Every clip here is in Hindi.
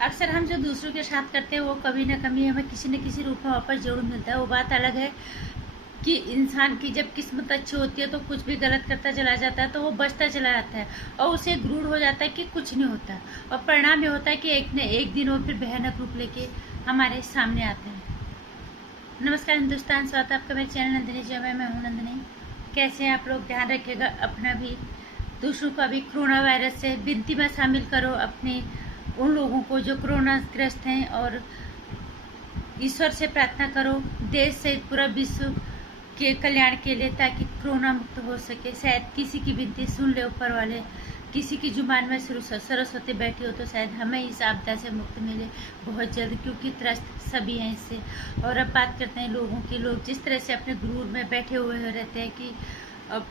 अक्सर हम जो दूसरों के साथ करते हैं वो कभी ना कभी हमें किसी न किसी रूप में वापस जरूर मिलता है। वो बात अलग है कि इंसान की जब किस्मत अच्छी होती है तो कुछ भी गलत करता चला जाता है तो वो बचता चला जाता है और उसे गुरूर हो जाता है कि कुछ नहीं होता, और परिणाम ये होता है कि एक न एक दिन वो फिर भयानक रूप लेके हमारे सामने आते हैं। नमस्कार हिंदुस्तान, स्वागत है आपका मेरे चैनल नंदिनी जी में। मैं हूँ नंदिनी। कैसे हैं आप लोग? ध्यान रखिएगा अपना भी, दूसरों का भी। कोरोना वायरस से विनती में शामिल करो अपने उन लोगों को जो कोरोना ग्रस्त हैं, और ईश्वर से प्रार्थना करो देश से पूरा विश्व के कल्याण के लिए, ताकि कोरोना मुक्त हो सके। शायद किसी की विनती सुन ले ऊपर वाले, किसी की जुबान में सरस्वती बैठी हो तो शायद हमें इस आपदा से मुक्त मिले बहुत जल्द, क्योंकि त्रस्त सभी हैं इससे। और अब बात करते हैं लोगों की। लोग जिस तरह से अपने गुरूर में बैठे हुए रहते हैं कि अब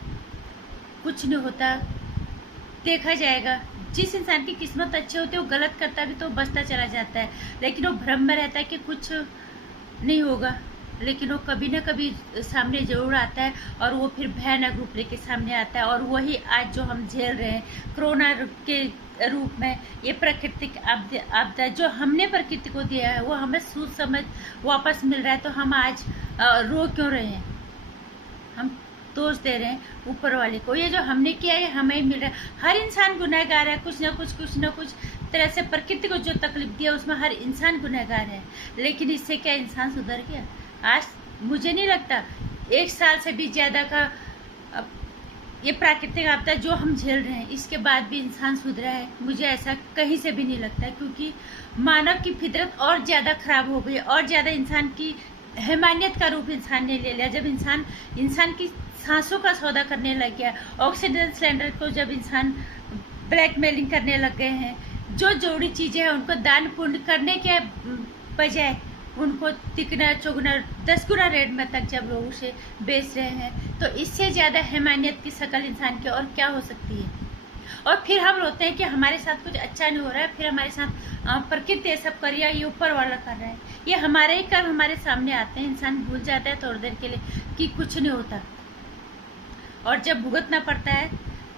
कुछ नहीं होता, देखा जाएगा। जिस इंसान की किस्मत अच्छी होती है वो गलत करता भी तो बचता चला जाता है, लेकिन वो भ्रम में रहता है कि कुछ नहीं होगा, लेकिन वो कभी ना कभी सामने जरूर आता है और वो फिर भयानक रूप लेके सामने आता है। और वही आज जो हम झेल रहे हैं कोरोना के रूप में, ये प्राकृतिक आपदा जो हमने प्रकृति को दिया है वो हमें सूझ समझ वापस मिल रहा है। तो हम आज रो क्यों रहे हैं? हम दोष दे रहे हैं ऊपर वाले को। ये जो हमने किया है हमें ही मिल रहा है। हर इंसान गुनहगार है, कुछ ना कुछ तरह से प्रकृति को जो तकलीफ दिया उसमें हर इंसान गुनहगार है। लेकिन इससे क्या इंसान सुधर गया? आज मुझे नहीं लगता। 1 साल से भी ज्यादा का ये प्राकृतिक आपदा जो हम झेल रहे हैं, इसके बाद भी इंसान सुधरा है? मुझे ऐसा कहीं से भी नहीं लगता, क्योंकि मानव की फितरत और ज्यादा खराब हो गई, और ज्यादा इंसान की हैवानियत का रूप इंसान ने ले लिया। जब इंसान की सांसों का सौदा करने लग गया, ऑक्सीजन सिलेंडर को जब इंसान ब्लैकमेलिंग करने लग गए हैं, जो जोड़ी चीजें हैं उनको दान पुण्य करने के बजाय उनको तिगुना चौगुना 10 गुना रेट में तक जब लोग उसे बेच रहे हैं, तो इससे ज्यादा हैवानियत की शकल इंसान की और क्या हो सकती है? और फिर हम रोते हैं कि हमारे साथ कुछ अच्छा नहीं हो रहा है, फिर हमारे साथ प्रकृति ये सब कर रही है, ये ऊपर वाला कर रहा है। ये हमारे ही कर्म हमारे सामने आते हैं। इंसान भूल जाता है थोड़ी देर के लिए कि कुछ नहीं होता, और जब भुगतना पड़ता है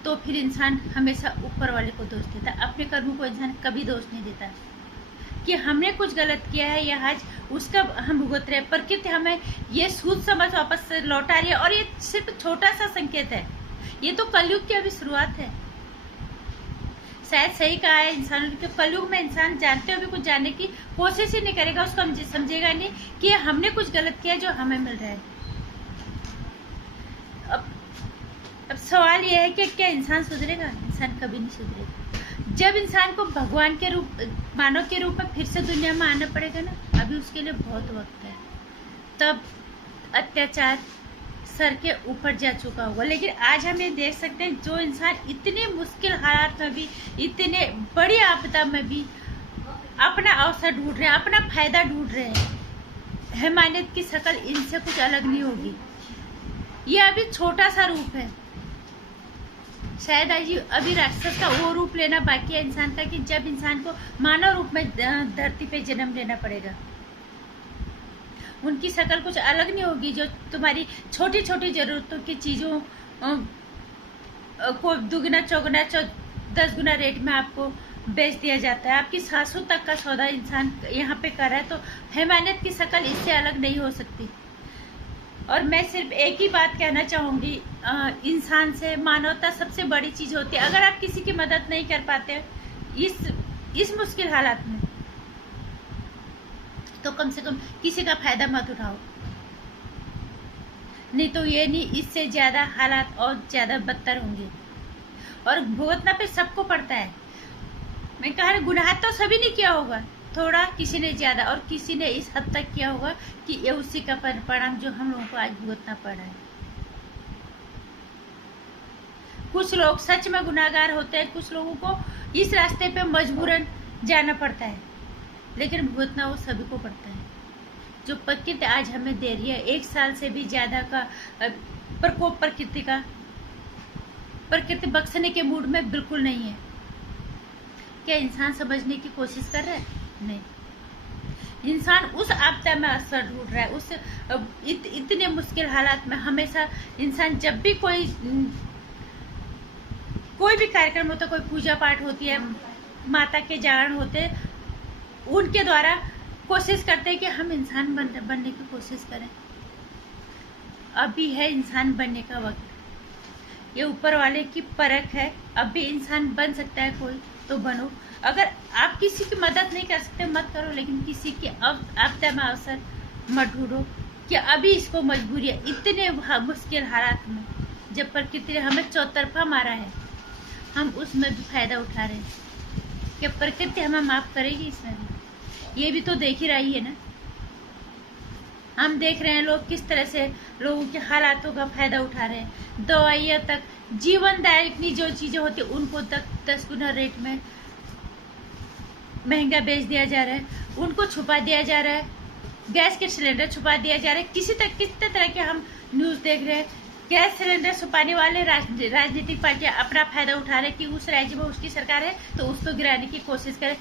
तो फिर इंसान हमेशा ऊपर वाले को दोष देता है। अपने कर्मों को इंसान कभी दोष नहीं देता कि हमने कुछ गलत किया है या आज उसका हम भुगत रहे हैं। प्रकृति हमें ये सूझ समझ वापस लौटा रही है, और ये सिर्फ छोटा सा संकेत है। ये तो कलयुग की अभी शुरुआत है। शायद सही कहा है इंसानों ने, कलयुग में इंसान जानते हुए भी कुछ जानने की कोशिश ही नहीं करेगा, उसको समझेगा नहीं कि हमने कुछ गलत किया जो हमें मिल रहा है। अब सवाल यह है कि क्या इंसान सुधरेगा? इंसान कभी नहीं सुधरेगा। जब इंसान को भगवान के रूप, मानव के रूप में फिर से दुनिया में आना पड़ेगा ना, अभी उसके लिए बहुत वक्त है। तब अत्याचार सर के ऊपर जा चुका होगा। लेकिन आज हम ये देख सकते हैं, जो इंसान इतने मुश्किल हालात में भी, इतने बड़ी आपदा में भी अपना अवसर ढूंढ रहे हैं, अपना फायदा ढूंढ रहे हैं। हैवानियत की शकल इनसे कुछ अलग नहीं होगी। ये अभी छोटा सा रूप है। शायद आज अभी राक्षस का वो रूप लेना बाकी है इंसान का, कि जब इंसान को मानव रूप में धरती पे जन्म लेना पड़ेगा। उनकी शक्ल कुछ अलग नहीं होगी। जो तुम्हारी छोटी छोटी जरूरतों की चीजों को दुगना चौगुना 10 गुना रेट में आपको बेच दिया जाता है। आपकी सांसों तक का सौदा इंसान यहाँ पे कर रहा है। तो हैवानियत की शक्ल इससे अलग नहीं हो सकती। और मैं सिर्फ एक ही बात कहना चाहूंगी, इंसान से मानवता सबसे बड़ी चीज होती है। अगर आप किसी की मदद नहीं कर पाते इस मुश्किल हालात में, तो कम से कम किसी का फायदा मत उठाओ। नहीं तो ये नहीं, इससे ज्यादा हालात और ज्यादा बदतर होंगे। और भुगतना पे सबको पड़ता है। मैं कह रही, गुनाह तो सभी ने किया होगा, थोड़ा किसी ने ज्यादा, और किसी ने इस हद तक किया होगा कि ये उसी का परिणाम जो हम लोगों को आज भुगतना पड़ रहा है। कुछ लोग सच में गुनाहगार होते हैं, कुछ लोगों को इस रास्ते पे मजबूरन जाना पड़ता है, लेकिन भुगतना वो सभी को पड़ता है। जो प्रकृति आज हमें दे रही है, 1 साल से भी ज्यादा का प्रकोप प्रकृति का, प्रकृति बख्शने के मूड में बिल्कुल नहीं है। क्या इंसान समझने की कोशिश कर रहा है? नहीं। इंसान उस आपदा में असर ढूंढ रहा है, उस इतने मुश्किल हालात में। हमेशा इंसान जब भी कोई भी कार्यक्रम होता है, कोई पूजा पाठ होती है, माता के जागरण होते, उनके द्वारा कोशिश करते हैं कि हम इंसान बनने की कोशिश करें। अभी है इंसान बनने का वक्त, ये ऊपर वाले की परख है। अब भी इंसान बन सकता है कोई, तो बनो। अगर आप किसी की मदद नहीं कर सकते मत करो, लेकिन किसी की आपदा में अवसर मत ढूंढो कि अभी इसको मजबूरी है। इतने मुश्किल हालात में जब प्रकृति ने हमें चौतरफा मारा है, हम उसमें भी फायदा उठा रहे हैं। क्या प्रकृति हमें माफ करेगी इसमें भी? ये भी तो देख ही रही है ना। हम देख रहे हैं लोग किस तरह से लोगों के हालातों का फायदा उठा रहे हैं। दवाइयाँ तक, जीवनदायक जो चीजें होती उनको तक 10 गुना रेट में महंगा बेच दिया जा रहा है, उनको छुपा दिया जा रहा है। गैस के सिलेंडर छुपा दिया जा रहा है। किसी तरह के हम न्यूज देख रहे हैं, गैस सिलेंडर छुपाने वाले राजनीतिक पार्टियां अपना फायदा उठा रहे हैं कि उस राज्य में उसकी सरकार है तो उसको गिराने की कोशिश करे।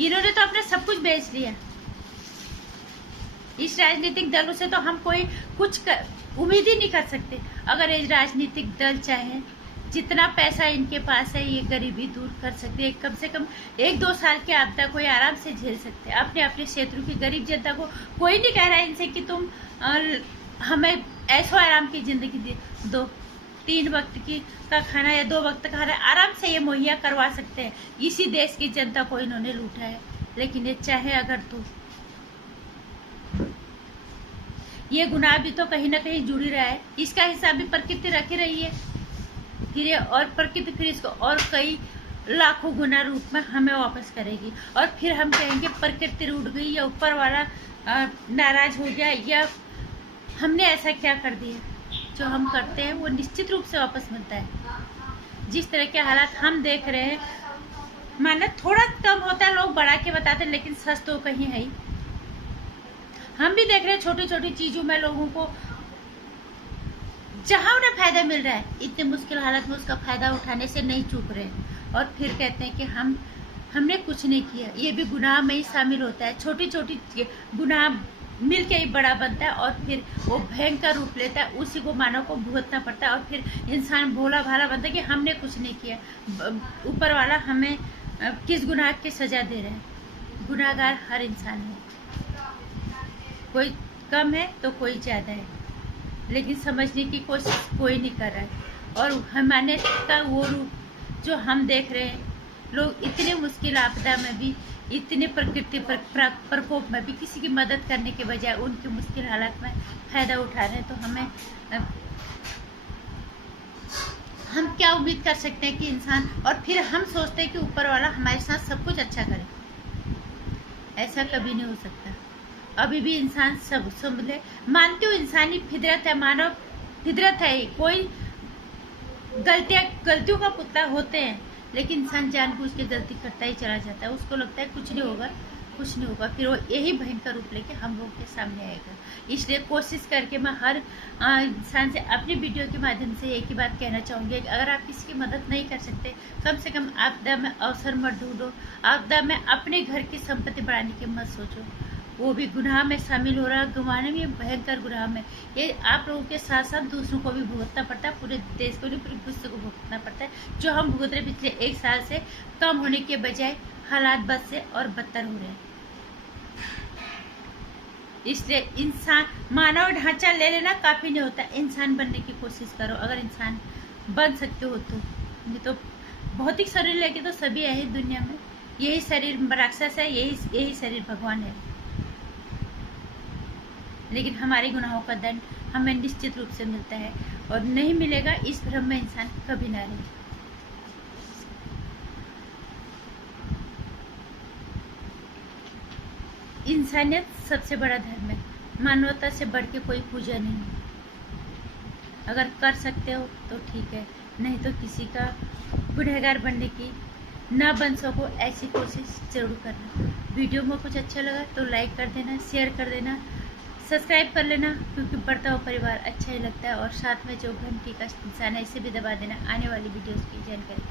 इन्होंने तो अपना सब कुछ बेच लिया। इस राजनीतिक दलों से तो हम कोई उम्मीद ही नहीं कर सकते। अगर ये राजनीतिक दल चाहे, जितना पैसा इनके पास है ये गरीबी दूर कर सकते हैं। कम से कम 1-2 साल की आपदा को आराम से झेल सकते हैं। अपने अपने क्षेत्रों की गरीब जनता को कोई नहीं कह रहा है इनसे कि तुम हमें ऐशो आराम की जिंदगी दो। 3 वक्त का खाना या 2 वक्त का खाना आराम से ये मुहैया करवा सकते हैं। इसी देश की जनता को इन्होंने लूटा है। लेकिन ये चाहे अगर तो ये गुनाह भी तो कहीं ना कहीं जुड़ ही रहा है। इसका हिसाब भी प्रकृति रख ही रही है। फिर ये और प्रकृति फिर इसको और कई लाखों गुना रूप में हमें वापस करेगी। और फिर हम कहेंगे प्रकृति रूठ गई, या ऊपर वाला नाराज हो गया, या हमने ऐसा क्या कर दिया। जो हम करते हैं वो निश्चित रूप से वापस मिलता है। जिस तरह के हालात हम देख रहे हैं, माना थोड़ा कम होता है, लोग बढ़ा के बताते हैं, लेकिन सच तो कहीं है ही। हम भी देख रहे हैं छोटी छोटी चीजों में लोगों को जहां उन्हें फायदा मिल रहा है, इतने मुश्किल हालत में उसका फायदा उठाने से नहीं चूक रहे, और फिर कहते हैं कि हमने कुछ नहीं किया। ये भी गुनाह में ही शामिल होता है। छोटी छोटी गुनाह मिल के ही बड़ा बनता है, और फिर वो भयंकर रूप लेता है। उसी को मानव को भुगतना पड़ता है, और फिर इंसान भोला भाला बनता है कि हमने कुछ नहीं किया। ऊपर वाला हमें किस गुनाह की सजा दे रहे हैं। गुनाहगार हर इंसान है, कोई कम है तो कोई ज़्यादा है, लेकिन समझने की कोशिश कोई नहीं कर रहा है। और हमारे का वो रूप जो हम देख रहे हैं, लोग इतने मुश्किल आपदा में भी, इतने प्रकृति प्रकोप में भी किसी की मदद करने के बजाय उनकी मुश्किल हालत में फायदा उठा रहे हैं। तो हम क्या उम्मीद कर सकते हैं कि इंसान, और फिर हम सोचते हैं कि ऊपर वाला हमारे साथ सब कुछ अच्छा करे। ऐसा कभी नहीं हो सकता। अभी भी इंसान सब समझे, मानती हूँ इंसानी फितरत है, मानव फितरत है। कोई गलतियों का पुतला होते हैं, लेकिन इंसान जानबूझ के गलती करता ही चला जाता है। उसको लगता है कुछ नहीं होगा, कुछ नहीं होगा, फिर वो यही भयंकर रूप लेके हम लोग के सामने आएगा। इसलिए कोशिश करके मैं हर इंसान से अपनी वीडियो के माध्यम से एक ही बात कहना चाहूँगी कि अगर आप किसी की मदद नहीं कर सकते, कम से कम आपदा में अवसर मत ढूंढो। आपदा में अपने घर की संपत्ति बढ़ाने की मत सोचो। वो भी गुनाह में शामिल हो रहा है। गंवाने में भयंकर गुनाह में ये आप लोगों के साथ साथ दूसरों को भी भुगतना पड़ता है। पूरे देश को नहीं, पूरे विश्व को भुगतना पड़ता है। जो हम भुगत रहे पिछले 1 साल से, कम होने के बजाय हालात बद से और बदतर हो रहे हैं। इसलिए इंसान, मानव ढांचा ले लेना काफी नहीं होता, इंसान बनने की कोशिश करो। अगर इंसान बन सकते हो तो, नहीं तो भौतिक शरीर लेके तो सभी है दुनिया में। यही शरीर राक्षस है, यही शरीर भगवान है। लेकिन हमारे गुनाहों का दंड हमें निश्चित रूप से मिलता है, और नहीं मिलेगा इस भ्रम में इंसान कभी ना रहे। इंसानियत सबसे बड़ा धर्म है। मानवता से बढ़ के कोई पूजा नहीं है। अगर कर सकते हो तो ठीक है, नहीं तो किसी का गुनहगार बनने की, ना बन सको ऐसी कोशिश जरूर करना। वीडियो में कुछ अच्छा लगा तो लाइक कर देना, शेयर कर देना, सब्सक्राइब कर लेना, क्योंकि बढ़ता हुआ परिवार अच्छा ही लगता है। और साथ में जो घंटी का निशान है इसे भी दबा देना आने वाली वीडियोस की जानकारी।